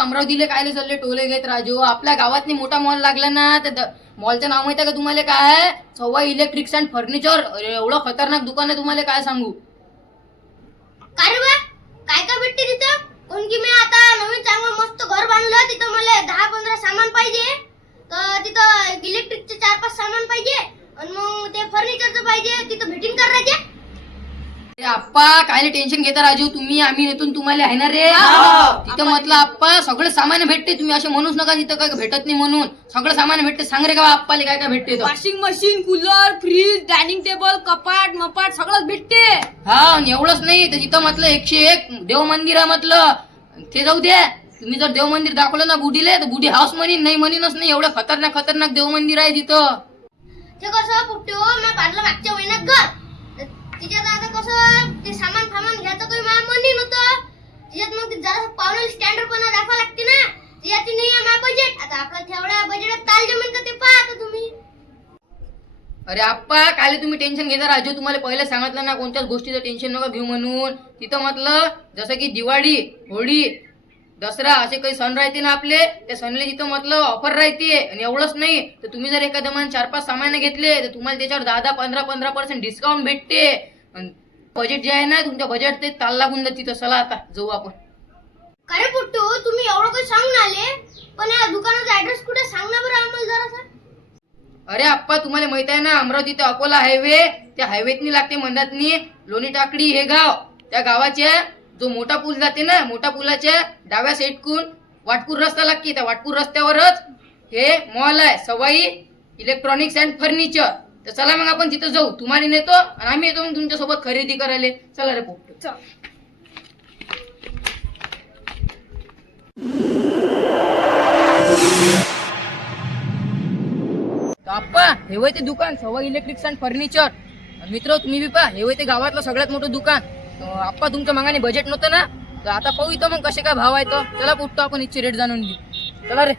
अमरावतीला कायले चालले टोले घेत राजू? आपल्या गावातनी मोठा मॉल लागला ना, त्या मॉलचं नाव माहिती का तुम्हाला? काय आहे? सवाई इलेक्ट्रिक्स अँड फर्निचर. अरे एवढं खतरनाक दुकान आहे, तुम्हाला काय सांगू. काय रे बा, काय काय भेटते तिथं? कोण की मी आता नवीन चांगलं मस्त घर बांधलं, तिथं मला 10-15 सामान पाहिजे. तर तिथं इलेक्ट्रिकचे 4-5 सामान पाहिजे आणि मग ते फर्निचरचं पाहिजे. तिथं भेटिंग करायचे. आप्पा कायले टेन्शन घेता राजू तुम्ही? आम्ही नेतून तुम्हाला आहे ना रे. तिथं म्हटलं आप्पा सगळं सामान भेटते, तुम्ही असे म्हणूच नका तिथं काय भेटत नाही म्हणून. सगळं सामान भेटते. सांग रे का आप्पाले काय काय भेटते. Washing machine, cooler, fridge, dining table, कपाट मपाट सगळंच भेटते. हा एवढंच नाही तर तिथं म्हटलं 101 देव मंदिर आहे म्हटलं. ते जाऊ द्या. तुम्ही जर देव मंदिर दाखवलं ना बुडीले तर बुडी हाऊस म्हणीन, नाही म्हणीनच नाही. एवढं खतरनाक खतरनाक देव मंदिर आहे तिथं. ते कसं पुट्टो मी पाडलं मागच्या महिन्यात घर. तिच्यात आता कसं ते सामान घ्यायचं काही माझ्या मनी नव्हतं. तिच्यात मग जरा पावलेलं स्टँडर्ड पण दाखवा लागते ना. तिच्यात नाही आहे माझं बजेट. आता आपलं तेवढ्या बजेटात ताल जमीन का ते पाहता तुम्ही. अरे आप्पा कायले तुम्ही टेन्शन घेता राजू? तुम्हाला पहिले सांगितलं ना कोणत्याच गोष्टीचं टेन्शन नका घेऊ म्हणून. तिथं म्हटलं जसं की दिवाळी, होळी, दसरा असे काही सण राहते ना आपले, त्या सणले तिथं म्हटलं ऑफर राहते. आणि एवढंच नाही तर तुम्ही जर एखाद्या मान 4-5 सामान घेतले तर तुम्हाला त्याच्यावर 10-10, 15% डिस्काउंट भेटते. बजेट जे आहे ना तुमच्या बजेट ते ताल लागून जाते. तिथं चला आता जाऊ आपण. अरे पुट्टो तुम्ही एवढं काही सांगून आले, पण या दुकानाचा ऍड्रेस कुठे सांग ना बरं आम्हाला जरासा. अरे आप्पा तुम्हाला माहित आहे ना अमरावती ते अकोला हायवे, त्या हायवेतनी लागते मंदातनी लोणी टाकडी हे गाव. त्या गावाच्या जो मोठा पूल जाते ना, मोठा पुलाच्या डाव्या साईडकून वाटपूर रस्ता लागते. त्या वाटपूर रस्त्यावरच हे मॉल आहे, सवाई इलेक्ट्रॉनिक्स अँड फर्निचर. तर चला मग आपण तिथं जाऊ. तुम्हाला नेतो आणि आम्ही येतो मग तुमच्या सोबत खरेदी करायला. चला रे पोपट. आप्पा हे वय ते दुकान सवाई इलेक्ट्रिक्स अँड फर्निचर. मित्र तुम्ही बी पहा, हे वय ते गावातलं सगळ्यात मोठं दुकान. आप्पा तुमच्या मागाने बजेट नव्हतं ना, तर आता पाहू इथं मग कसे काय भाव आहे. तर चला पुटतो आपण इथची रेट जाणून घेऊ. चला रे.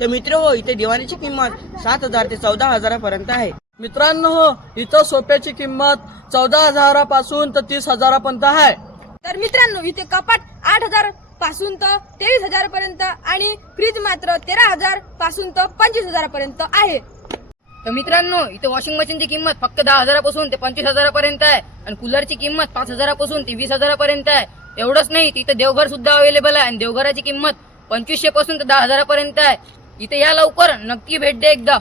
तर मित्र हो, इथे दिवाणीची किंमत 7,000 ते 14,000 पर्यंत आहे. मित्रांनो इथं सोफ्याची किंमत 14,000 पासून तर 30,000 पर्यंत आहे. तर मित्रांनो इथे कपाट 8,000 पासून तर 23,000 पर्यंत आणि फ्रीज मात्र 13,000 पासून तर 25,000 पर्यंत आहे. तर मित्रांनो इथे वॉशिंग मशीनची किंमत फक्त 10,000 पासून ते 25,000 पर्यंत आहे. आणि कूलरची किंमत 5,000 पासून ते 20,000 पर्यंत आहे. एवढंच नाही तिथे देवघर सुद्धा अवेलेबल आहे. आणि देवघराची किंमत 2,500 पासून तर 10,000 पर्यंत आहे. इथे या लवकर, नक्की भेट द्या एकदा.